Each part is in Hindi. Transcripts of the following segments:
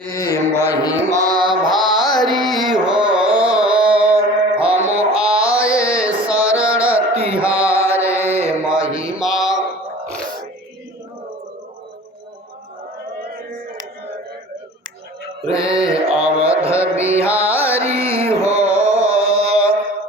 महिमा भारी हो, हम आए शरण तिहारे। महिमा रे अवध बिहारी हो,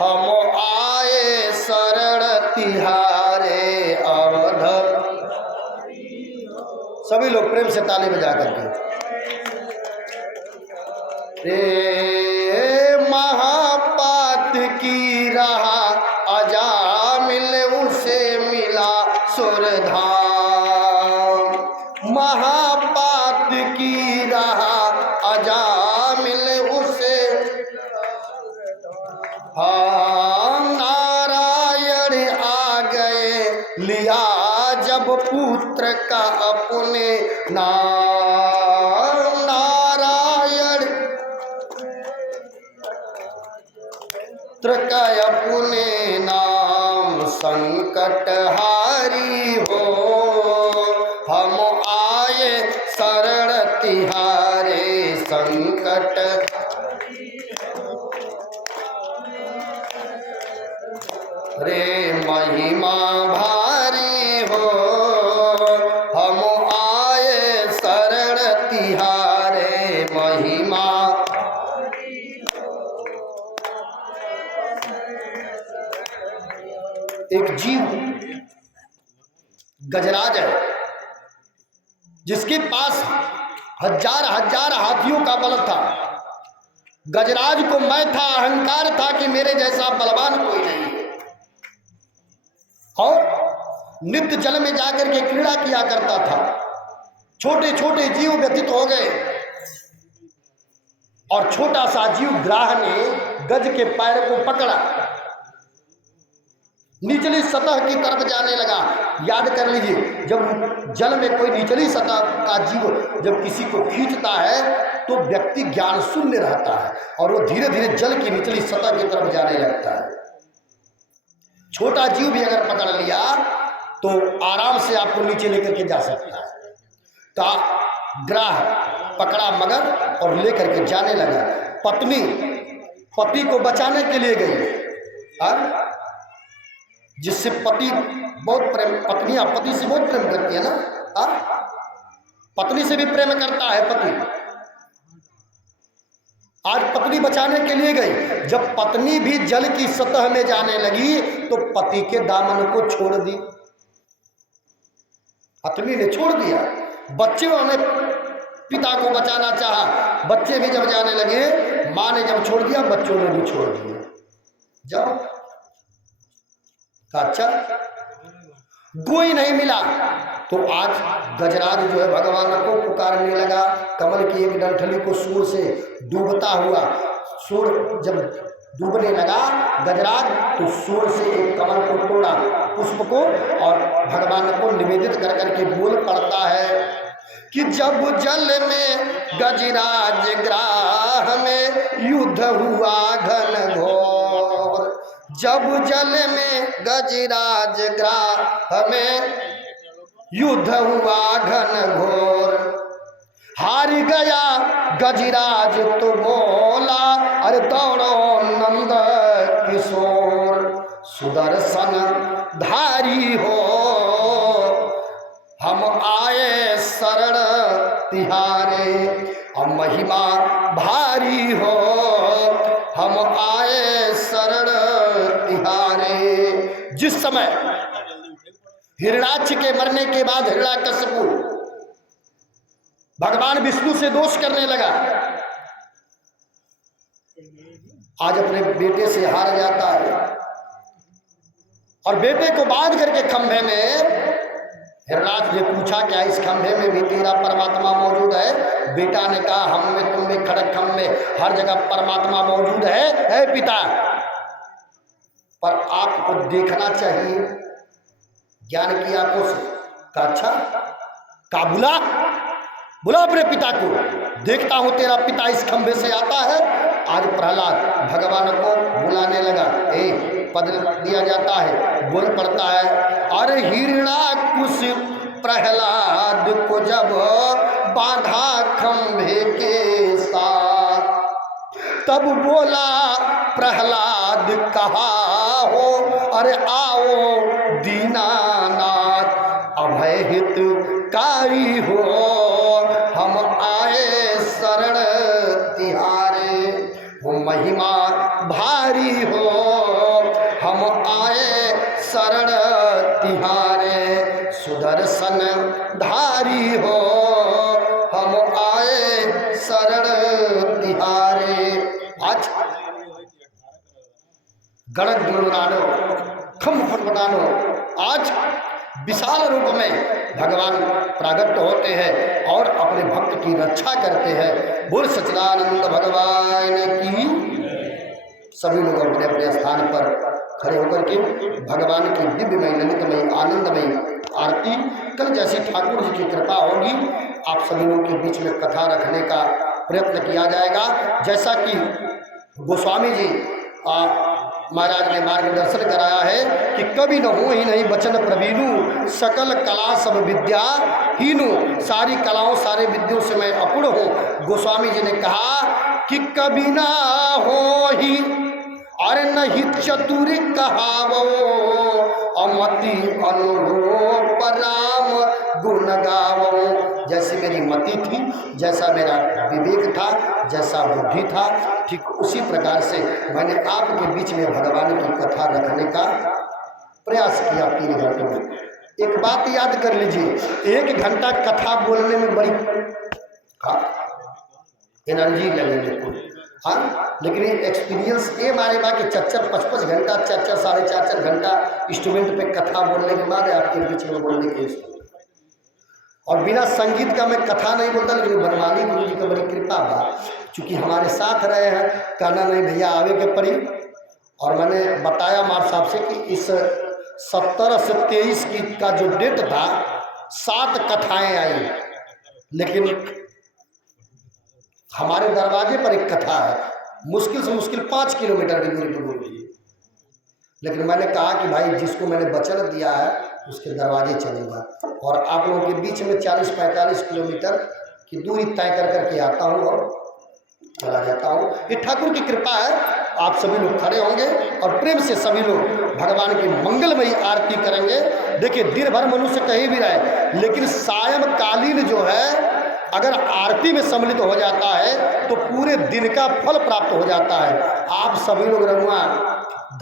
हम आए शरण तिहारे। अवध सभी लोग प्रेम से ताली बजा करके। रे महापात की रहा अजामिल, उसे मिला सुरधाम। महापात की रहा अजामिल, उसे हाँ नारायण आ गए, लिया जब पुत्र का अपने नाम। का अपने नाम, संकट हारी हो, हम आए शरण तिहारे। संकट रे महिमा भारी हो, हम आए शरण तिहारे। महिमा एक जीव गजराज है, जिसके पास हजार हजार हाथियों का बल था। गजराज को मैं था, अहंकार था कि मेरे जैसा बलवान कोई नहीं है, और नित्य जल में जाकर के क्रीड़ा किया करता था। छोटे छोटे जीव व्यतीत हो गए, और छोटा सा जीव ग्राह ने गज के पैर को पकड़ा, निचली सतह की तरफ जाने लगा। याद कर लीजिए, जब जल में कोई निचली सतह का जीव जब किसी को खींचता है तो व्यक्ति ज्ञान शून्य रहता है, और वो धीरे धीरे जल की निचली सतह की तरफ जाने लगता है। छोटा जीव भी अगर पकड़ लिया तो आराम से आपको नीचे लेकर के जा सकता है। तो ग्राह पकड़ा मगर और लेकर के जाने लगा। पत्नी पति को बचाने के लिए गई, जिससे पति बहुत प्रेम, पत्नियां पति से बहुत प्रेम करती है ना, पत्नी से भी प्रेम करता है पति। आज पत्नी बचाने के लिए गई, जब पत्नी भी जल की सतह में जाने लगी तो पति के दामन को छोड़ दी, पत्नी ने छोड़ दिया। बच्चों ने पिता को बचाना चाहा, बच्चे भी जब जाने लगे, मां ने जब छोड़ दिया, बच्चों ने भी छोड़ दिया। जाओ, अच्छा कोई नहीं मिला तो आज गजराज जो है भगवान को पुकारने लगा। कमल की एक डंठली को सूर से डूबता हुआ, सूर जब डूबने लगा गजराज, तो सूर से एक कमल को तोड़ा, पुष्प को, और भगवान को निवेदित कर करके बोल पड़ता है कि जब जल में गजराज ग्राह में युद्ध हुआ घन घोर। जब जल में गजराज ग्राह में युद्ध हुआ घन घोर, हार गया गजराज तो बोला, अरे दौड़ो नंद किशोर। सुदर्शन धारी हो, हम आए शरण तिहारे। और महिमा भारी हो, हम आए शरण तिहारे। जिस समय हिरण्याक्ष के मरने के बाद हिरण्याकशिपु भगवान विष्णु से दोष करने लगा, आज अपने बेटे से हार जाता है, और बेटे को बांध करके खंभे में, हिरण्याक्ष ने पूछा क्या इस खंभे में भी तेरा परमात्मा मौजूद है? बेटा ने कहा हम में तुम में खड़क खंभ में हर जगह परमात्मा मौजूद है पिता, पर आपको देखना चाहिए ज्ञान की आंखों से। का अच्छा का बुला अपने पिता को, देखता हूं तेरा पिता इस खंभे से आता है। आज प्रहलाद भगवान को बुलाने लगा, पद दिया जाता है, बोल पड़ता है, अरे हिरण्याकुश प्रहलाद को जब बांधा खंभे के साथ, तब बोला प्रहलाद कहा हो, अरे आओ दीनानाथ, अभय हितकारी हो, हम आए शरण तिहारे। हो महिमा भारी हो, हम आए शरण तिहारे। सुदर्शन धारी हो, हम आए शरण तिहारे। आज गणक गुणगानो, खम फटफटानो, आज विशाल रूप में भगवान प्रागट्य होते हैं और अपने भक्त की रक्षा करते हैं। बोल सच्चिदानंद भगवान की। सभी लोग अपने अपने स्थान पर खड़े होकर के भगवान की दिव्यमय, ललितमय, आनंदमय आरती। कल जैसी ठाकुर जी की कृपा होगी, आप सभी लोगों के बीच में कथा रखने का प्रयत्न किया जाएगा। जैसा कि गोस्वामी जी महाराज ने मार्गदर्शन कराया है कि कभी न हो ही नहीं वचन प्रवीणु, सकल कला सब विद्या हीनु। सारी कलाओं सारे विद्यों से मैं अपूर्ण हूँ। गोस्वामी जी ने कहा कि कभी ना हो ही, अरे नहीं चतुर कहावो, अमति अनुरूप राम गुण गावो। जैसी मेरी मति थी, जैसा मेरा विवेक था, जैसा बुद्धि था, ठीक उसी प्रकार से मैंने आपके बीच में भगवान की कथा रखने का प्रयास किया 3 घंटे में। एक बात याद कर लीजिए, 1 घंटा कथा बोलने में बड़ी एनर्जी लगेगी, हाँ, लेकिन एक्सपीरियंस ये मारेगा कि 4-5 घंटा, 4-4 साढ़े 4 घंटा इंस्ट्रूमेंट पे कथा बोलने के बाद आपके बीच में बोलने के। और बिना संगीत का मैं कथा नहीं बोलता, लेकिन बनवानी गुरु जी की बड़ी कृपा बा, चूँकि हमारे साथ रहे हैं, कहना नहीं भैया आवे के पड़ी। और मैंने बताया मार साहब से कि इस 17 से 23 की का जो डेट था, 7 कथाएं आई, लेकिन हमारे दरवाजे पर एक कथा है, मुश्किल से मुश्किल 5 किलोमीटर की दूरी पर बोल रही है। लेकिन मैंने कहा कि भाई जिसको मैंने वचन दिया है उसके दरवाजे चलेगा, और आप लोगों के बीच में 40-45 किलोमीटर की दूरी तय कर करके आता हूँ और चला जाता हूँ। ये ठाकुर की कृपा है। आप सभी लोग खड़े होंगे और प्रेम से सभी लोग भगवान की मंगलमयी आरती करेंगे। देखिए, दिन भर मनुष्य कहीं भी रहे, लेकिन सायंकालीन जो है अगर आरती में सम्मिलित हो जाता है तो पूरे दिन का फल प्राप्त हो जाता है। आप सभी लोग रहुआ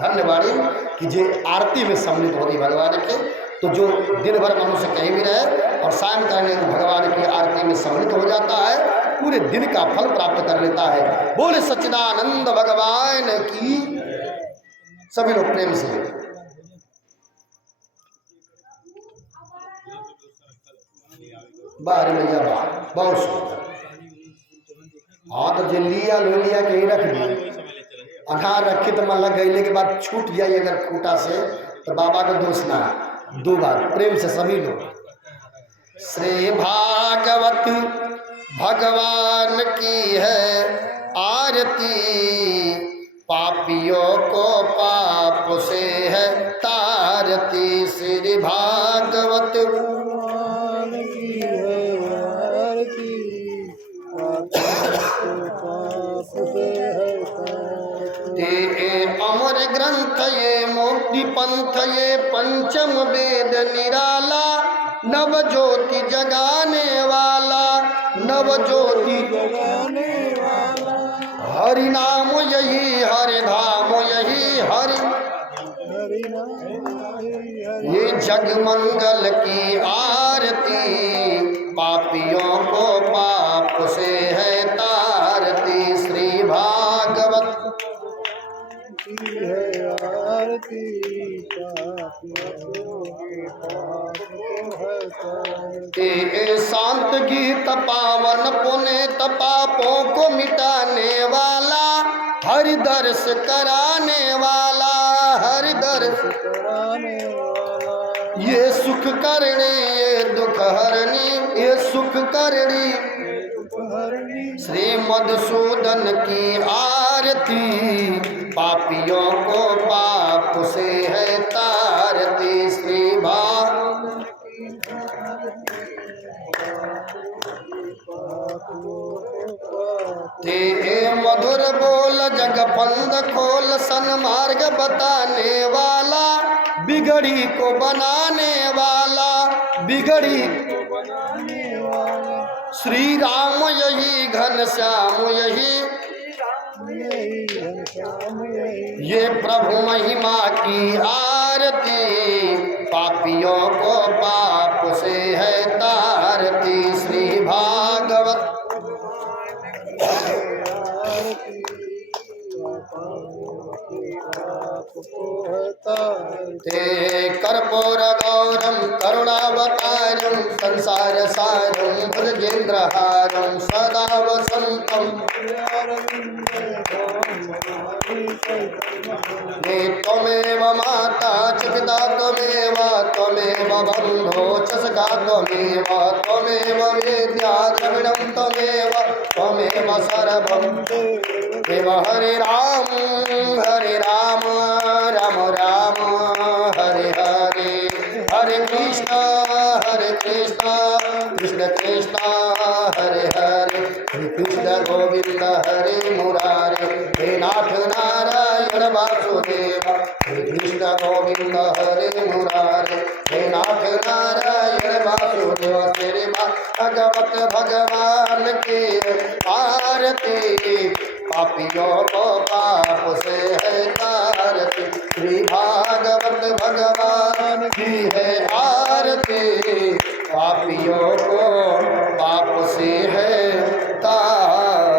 धन्यवादी कि जे आरती में सम्मिलित होती भगवान के, तो जो दिन भर मनुष्य कहीं भी रहे और सायंकालीन भगवान की आरती में सम्मिलित हो जाता है, पूरे दिन का फल प्राप्त कर लेता है। बोले सच्चिदानंद भगवान की। सभी लोग प्रेम से बाहर में जा, बहुत सुंदर। हाँ, तो जो लिया लो लिया कहीं रख दिया, अनार रखे तो मान लग गईले के बाद छूट जाए अगर खूटा से, तो बाबा का दोष ना। 2 बार प्रेम से सभी लोग। श्री भागवत भगवान की है आरती, पापियों को पाप से है तारती। श्री भागवत भगवान की है आरती, ये अमर ग्रंथ ये मोक्ति पंथ ये पंचम वेद निराला, नव ज्योति जगाने वाला, नव ज्योति जगाने वाला। हरि नाम यही हरि धाम यही हरि, ये जग मंगल की आरती, पापियों को पाप से है तारती। श्री भागवत है आरती, शांत गीत पावन पुनीत पापों को मिटाने वाला, हरि दर्श कराने वाला, हरि दर्श कराने वाला। ये सुख करणी ये दुख हरणी, ये सुख करणी श्री मधुसूदन की आरती, पापियों को पाप से है तारती। श्री भागवत ते मधुर बोल जग फंद खोल, सन्मार्ग बताने वाला, बिगड़ी को बनाने वाला, बिगड़ी श्री राम यही घनश्याम यही, ये प्रभु महिमा की आरती, पापियों को पाप से है तारती। श्री भागवत ते कर्पूर गौरम करुणावतारम, संसार सारम भुजगेन्द्रहारम, सदा वसंतम ने त्वमेव माता च पिता त्वमेव, त्वमेव बन्धो च सखा त्वमेव, त्वमेव वेद्या द्रविणं त्वमेव, त्वमेव सर्वं देव। हरे राम राम राम हरे हरे, हरे कृष्ण कृष्ण कृष्ण हरे हरे, हरे कृष्ण गोविंद हरे मुरारे, हे नाथ नारायण वासुदेव, हरे कृष्ण गोविंद हरे मुरारे, हे नाथ नारायण वासुदेव। तेरे भागवत भगवान की आरती, पापियों को पाप से है तारती। श्री भागवत भगवान की है आरती, पापियों को पाप से है तारती।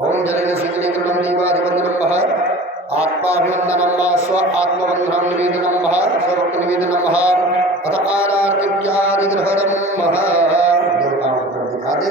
ओम जलेन शिवलिंगम दीवादिवंदनम महा, आत्माभिवंदनम वा स्व आत्मवंदनम निवेदनम महा, स्वभक्त निवेदनम महा, अथ आरार्तिक्यादिग्रहणम महा। दिखा दे